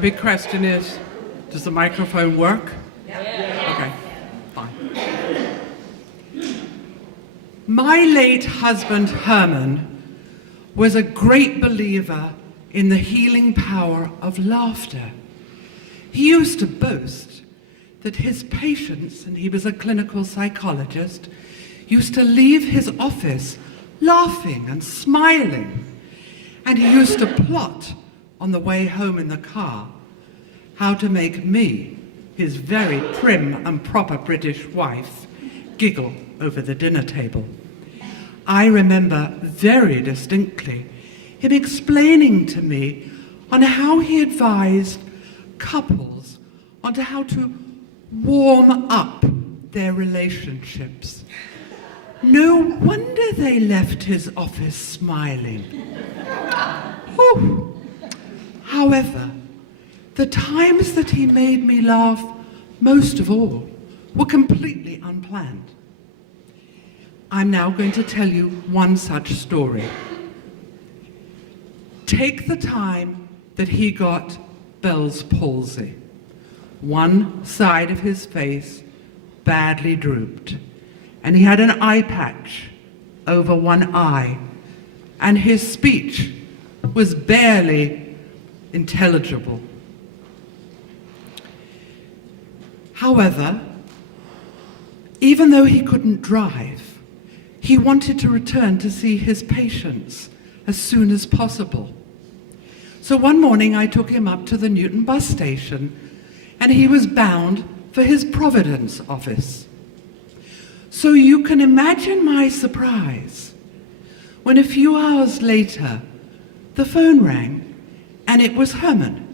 the big question is, does the microphone work? Okay, fine. My late husband, Herman, was a great believer in the healing power of laughter. He used to boast that his patients, and he was a clinical psychologist, used to leave his office laughing and smiling. And he used to plot on the way home in the car how to make me, his very prim and proper British wife, giggle over the dinner table. I remember very distinctly him explaining to me on how he advised couples on how to warm up their relationships. No wonder they left his office smiling. Whew. However, the times that he made me laugh most of all were completely unplanned. I'm now going to tell you one such story. Take the time that he got Bell's palsy. One side of his face badly drooped, and he had an eye patch over one eye, and his speech was barely intelligible. However, even though he couldn't drive, he wanted to return to see his patients as soon as possible. So one morning I took him up to the Newton bus station, and he was bound for his Providence office. So you can imagine my surprise when a few hours later the phone rang, and it was Herman.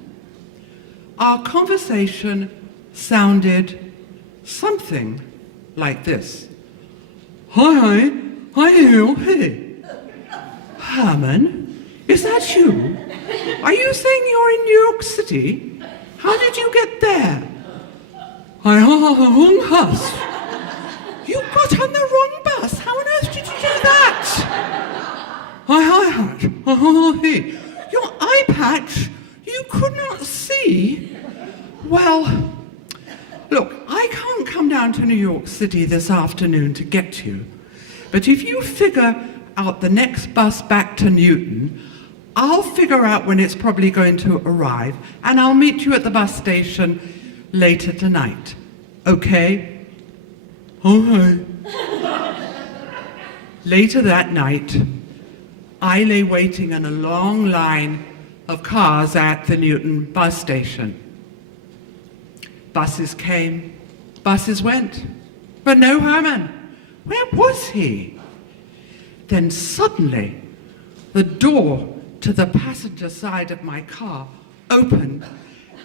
Our conversation sounded something like this. Hi, hey. Herman, is that you? Are you saying you're in New York City? How did you get there? I wrong bus. You got on the wrong bus? How on earth did you do that? Your eye patch, you could not see? Well, look, I can't come down to New York City this afternoon to get you, but if you figure out the next bus back to Newton, I'll figure out when it's probably going to arrive, and I'll meet you at the bus station later tonight. Okay? Okay. Later that night, I lay waiting in a long line of cars at the Newton bus station. Buses came, buses went, but no Herman. Where was he? Then suddenly, the door to the passenger side of my car opened,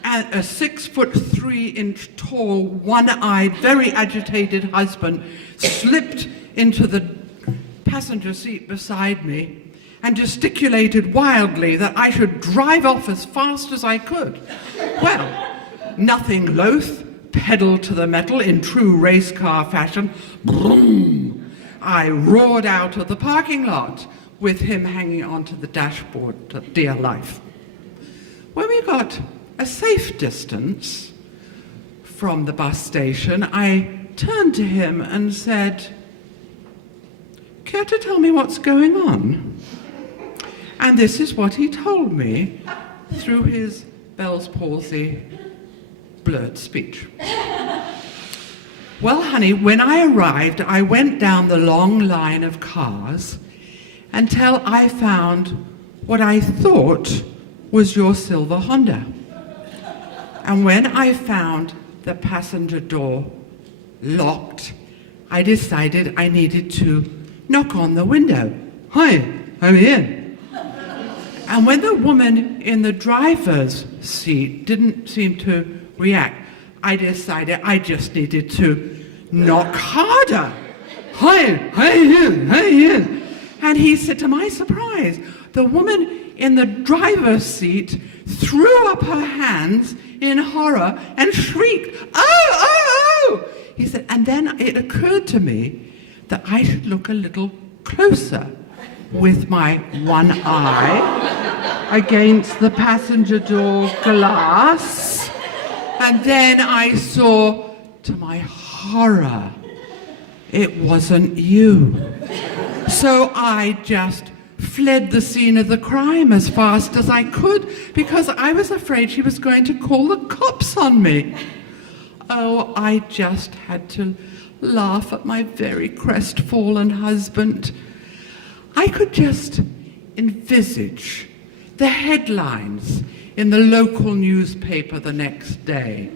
and a 6'3" tall, one-eyed, very agitated husband slipped into the passenger seat beside me and gesticulated wildly that I should drive off as fast as I could. Well, nothing loath, pedal to the metal in true race car fashion, boom, I roared out of the parking lot with him hanging onto the dashboard to dear life. When we got a safe distance from the bus station, I turned to him and said, "Care to tell me what's going on?" And this is what he told me through his Bell's palsy blurred speech. Well, honey, when I arrived, I went down the long line of cars until I found what I thought was your silver Honda. And when I found the passenger door locked, I decided I needed to knock on the window. "Hi, I'm here." And when the woman in the driver's seat didn't seem to react, I decided I just needed to knock harder. Hi. And he said, to my surprise, the woman in the driver's seat threw up her hands in horror and shrieked, "Oh! He said, and then it occurred to me that I should look a little closer with my one eye. against the passenger door glass. And then I saw, to my horror, it wasn't you. So I just fled the scene of the crime as fast as I could because I was afraid she was going to call the cops on me. Oh, I just had to laugh at my very crestfallen husband. I could just envisage the headlines in the local newspaper the next day.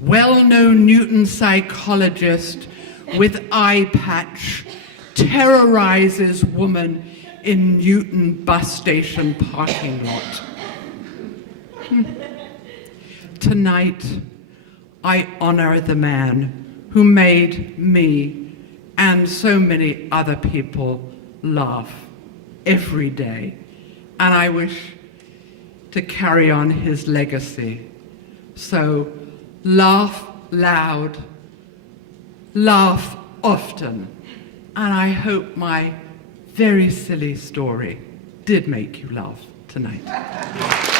Well-known Newton psychologist with eye patch terrorizes woman in Newton bus station parking lot. Tonight, I honor the man who made me and so many other people laugh every day. And I wish to carry on his legacy. So laugh loud, laugh often, and I hope my very silly story did make you laugh tonight.